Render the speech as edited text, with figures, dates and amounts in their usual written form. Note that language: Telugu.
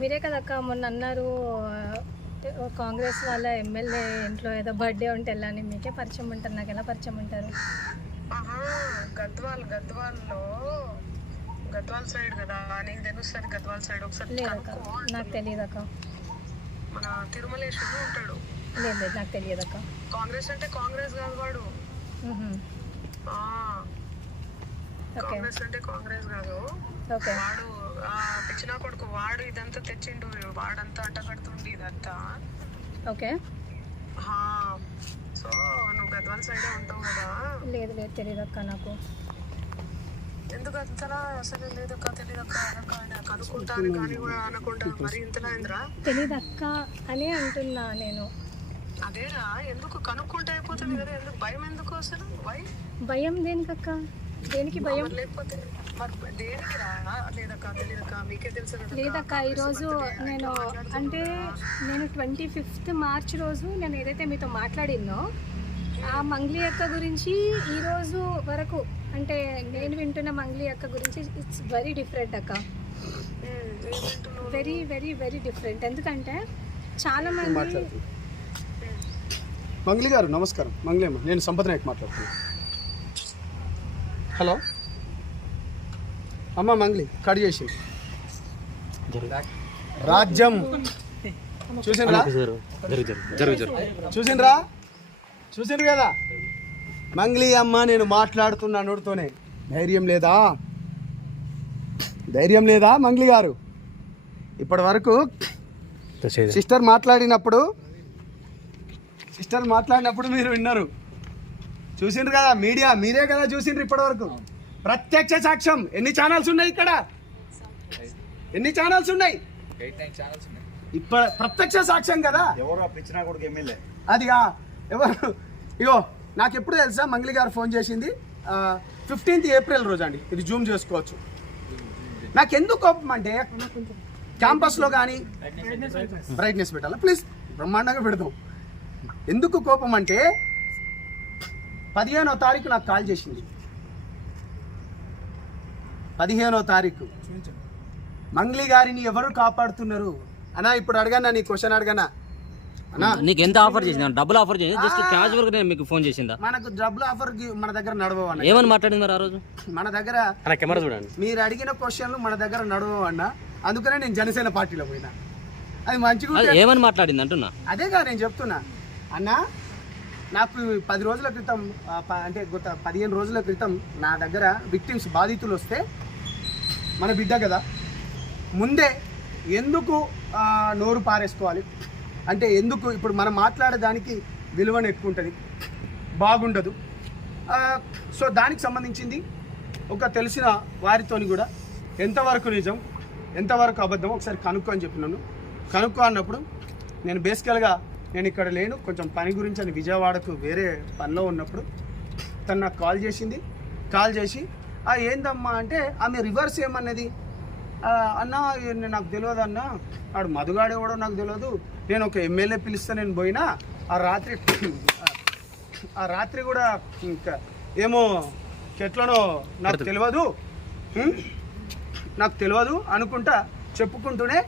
మీరే కదక్క మొన్న అన్నారు కాంగ్రెస్ వాళ్ళ ఎమ్మెల్యే ఇంట్లో ఏదో బర్త్డే ఉంటే వెళ్ళాలని. మీకే పరిచయం ఉంటారు, నాకు ఎలా పరిచయం ఉంటారు? గద్వాల్ సైడ్ కదా, నీకు తెలుస్తుంది. గద్వాల్ సైడ్ ఒకసారి లేదక్క, నాకు తెలియదక్క. మన తిరుమలేశ్వరుడు ఉంటాడు. లేదు నాకు తెలియదక్క. కాంగ్రెస్ అంటే కాంగ్రెస్ కాదు వాడు. కాంగ్రెస్ అంటే కాంగ్రెస్ కాదు వాడు. పిచ్చినా కొడుకు వాడు. ఇదంతా తెచ్చిండు వాడంతా అంట కడుతుండి ఇదంతా. ఓకే, సో నువ్వు గద్వాల్ సైడే ఉంటావు కదా. లేదు లేదు తెలియదక్క నాకు. ఎందుకు అంతలా అసలు లేదక్క, తెలియదక్క కనుక్కుంటాను కానీ కూడా అనకుండా మరి ఇంతలా అయిందిరా. తెలియదక్క అని అంటున్నా నేను. అదేరా, ఎందుకు కనుక్కుంటే అయిపోతుంది కదా, ఎందుకు భయం ఎందుకు అసలు? భయం దేనికక్క? దేనికి భయం? లేకపోతే దేనికి రా? లేదక్క తెలియదక్క, మీకే తెలుసు కదా. లేదక్క, ఈరోజు నేను 25th మార్చ్ రోజు నేను ఏదైతే మీతో మాట్లాడినో ఆ మంగ్లీ అక్క గురించి ఈరోజు వరకు అంటే నేను వింటున్న మంగ్లీ అక్క గురించి ఇట్స్ వెరీ డిఫరెంట్ అక్క. Very very very different. ఎందుకంటే చాలా మంది. మంగ్లీ గారు నమస్కారం. మంగ్లీ అమ్మ, నేను సంపత్ నాయక్ మాట్లాడుతున్నాను. హలో అమ్మ, మంగ్లీ కట్ చేసి రాజ్యం చూసిండ్రా చూసిండ్రు కదా. మంగ్లీ అమ్మ, నేను మాట్లాడుతున్నానుతోనే ధైర్యం లేదా మంగ్లీ గారు? ఇప్పటి వరకు సిస్టర్ మాట్లాడినప్పుడు మీరు విన్నారు, చూసిండ్రు కదా. మీడియా మీరే కదా చూసిండ్రు ఇప్పటి వరకు. ప్రత్యక్ష సాక్ష్యం. ఎన్ని ఛానల్స్ ఉన్నాయి ఇక్కడ? ఎన్ని ఛానల్స్ ఉన్నాయి? ఇప్పుడు ప్రత్యక్ష సాక్ష్యం కదా. అదిగా ఎవరు? ఇగో నాకు ఎప్పుడు తెలుసా మంగ్లీ గారు ఫోన్ చేసింది 15th ఏప్రిల్ రోజు అండి. ఇది జూమ్ చేసుకోవచ్చు. నాకు ఎందుకు కోపం అంటే క్యాంపస్లో కానీ బ్రైట్నెస్ పెట్టాలా ప్లీజ్, బ్రహ్మాండంగా పెడతాం. ఎందుకు కోపం అంటే 15వ తారీఖు నాకు కాల్ చేసింది. 15వ తారీఖు మంగ్లీ గారిని ఎవరు కాపాడుతున్నారు అన్నా? ఇప్పుడు అడగన్నా, నీ క్వశ్చన్ అడగనా అన్నా? నీకు ఎంత ఆఫర్ చేసింది? డబ్బులు ఆఫర్ చేసింది? జస్ట్ క్యాజువల్ గా మీకు ఫోన్ చేసిందా? మనకు డబ్బులు ఆఫర్ మన దగ్గర నడవన్నా. ఏమని మాట్లాడింది ఆ రోజు? మన దగ్గర కెమెరా చూడండి, మీరు అడిగిన క్వశ్చన్లు మన దగ్గర నడవన్నా. అందుకనే నేను జనసేన పార్టీలో పోయినా. అది మంచిగా ఏమని మాట్లాడింది అంటున్నా. అదేగా నేను చెప్తున్నా అన్నా. నాకు 10 రోజుల క్రితం అంటే గత 15 రోజుల క్రితం నా దగ్గర విక్టిమ్స్ బాధితులు వస్తే, మన బిడ్డ కదా, ముందే ఎందుకు నోరు పారేసుకోవాలి అంటే ఎందుకు ఇప్పుడు మనం మాట్లాడేదానికి విలువను ఎక్కువ ఉంటుంది, బాగుండదు. సో దానికి సంబంధించింది ఒక తెలిసిన వారితోని కూడా ఎంతవరకు నిజం ఎంతవరకు అబద్ధం ఒకసారి కనుక్కో అని చెప్పినాను. కనుక్కో అన్నప్పుడు నేను బేసికల్గా నేను ఇక్కడ లేను, కొంచెం పని గురించి అని విజయవాడకు వేరే పనిలో ఉన్నప్పుడు తను నాకు కాల్ చేసింది. కాల్ చేసి ఏందమ్మా అంటే ఆమె రివర్స్ ఏమన్నది, అన్న నాకు తెలియదు అన్న, ఆడు మధుగాడే కూడా నాకు తెలియదు, నేను ఒక ఎమ్మెల్యే పిలిస్తే నేను పోయినా ఆ రాత్రి కూడా ఇంకా ఏమో ఎట్లనో నాకు తెలియదు అనుకుంటా చెప్పుకుంటూనే